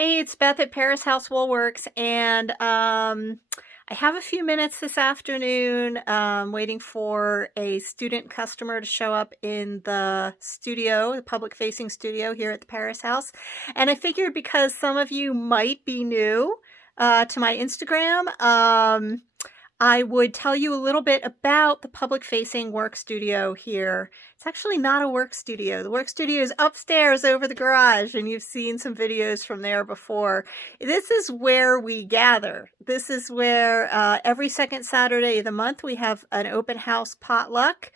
Hey, it's Beth at Parris House Woolworks, and I have a few minutes this afternoon waiting for a student customer to show up in the studio, the public-facing studio here at the Parris House. And I figured because some of you might be new to my Instagram, I would tell you a little bit about the public-facing work studio here. It's actually not a work studio. The work studio is upstairs over the garage, and you've seen some videos from there before. This is where we gather. This is where every second Saturday of the month we have an open house potluck.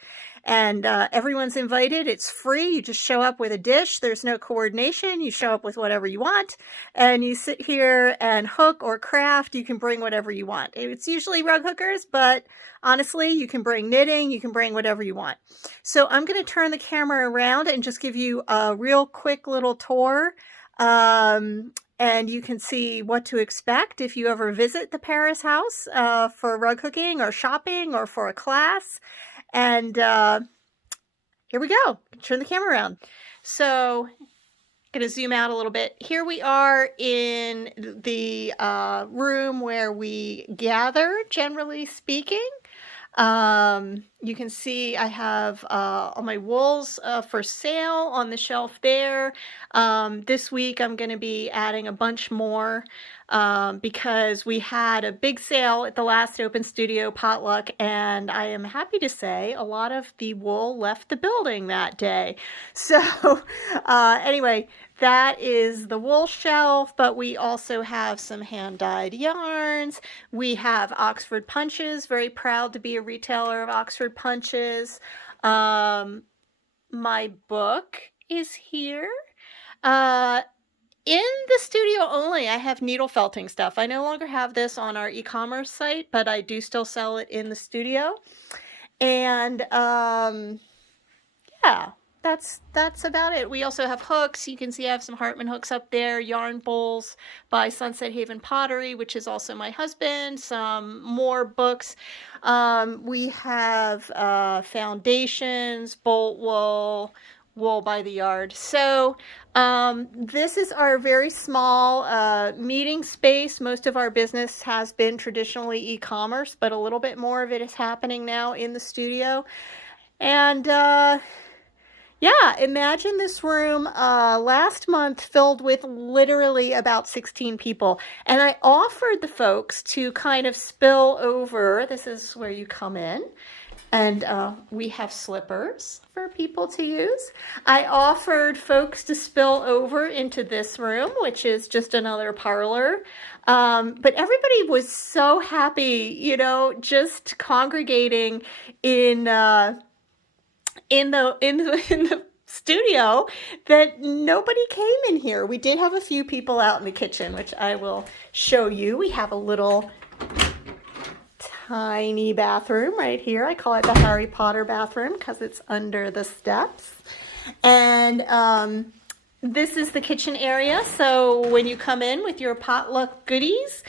And everyone's invited. It's free. You just show up with a dish. There's no coordination. You show up with whatever you want, and you sit here and hook or craft. You can bring whatever you want. It's usually rug hookers, but honestly, you can bring knitting. You can bring whatever you want. So I'm going to turn the camera around and just give you a real quick little tour. And you can see what to expect if you ever visit the Parris House for rug hooking or shopping or for a class. And here we go. Turn the camera around. So I'm going to zoom out a little bit. Here we are in the room where we gather, generally speaking. You can see I have all my wools for sale on the shelf there. This week I'm going to be adding a bunch more because we had a big sale at the last open studio potluck, and I am happy to say a lot of the wool left the building that day. So anyway, that is the wool shelf, but we also have some hand-dyed yarns. We have Oxford punches, very proud to be a retailer of Oxford punches. My book is here. In the studio only, I have needle felting stuff. I no longer have this on our e-commerce site, but I do still sell it in the studio. And yeah, that's about it. We also have hooks. You can see I have some Hartman hooks up there, yarn bowls by Sunset Haven Pottery, which is also my husband, some more books. We have foundations, bolt wool, wool by the yard. So this is our very small meeting space. Most of our business has been traditionally e-commerce, but a little bit more of it is happening now in the studio. And yeah, imagine this room last month filled with literally about 16 people. And I offered the folks to kind of spill over. This is where you come in. And we have slippers for people to use. I offered folks to spill over into this room, which is just another parlor. But everybody was so happy, you know, just congregating in the studio that nobody came in here. We did have a few people out in the kitchen, which I will show you. We have a little tiny bathroom right here. I call it the Harry Potter bathroom because it's under the steps. And this is the kitchen area. So when you come in with your potluck goodies,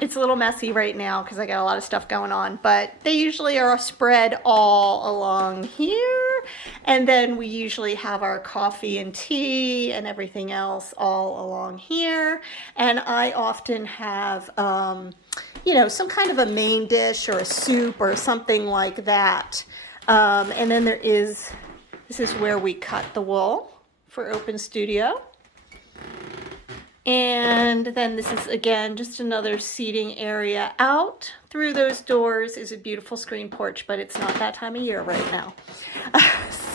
it's a little messy right now because I got a lot of stuff going on, but they usually are spread all along here. And then we usually have our coffee and tea and everything else all along here. And I often have, you know, some kind of a main dish or a soup or something like that. And then this is where we cut the wool for open studio. And then this is, again, just another seating area. Out through those doors is a beautiful screen porch, but it's not that time of year right now.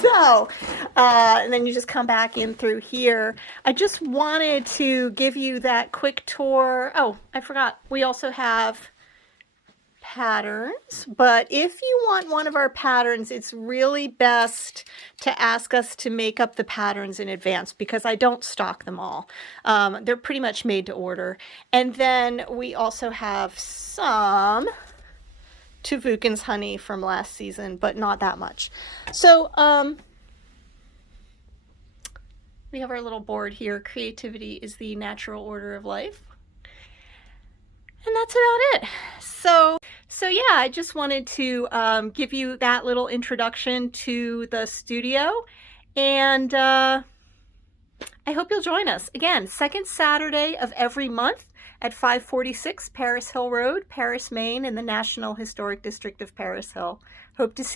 So, and then you just come back in through here. I just wanted to give you that quick tour. Oh, I forgot. We also have patterns, but if you want one of our patterns, it's really best to ask us to make up the patterns in advance because I don't stock them all. They're pretty much made to order. And then we also have some Tuvukins honey from last season, but not that much. So we have our little board here. Creativity is the natural order of life. And that's about it. So yeah, I just wanted to give you that little introduction to the studio. And I hope you'll join us. Again, second Saturday of every month at 546 Parris Hill Road, Parris, Maine, in the National Historic District of Parris Hill. Hope to see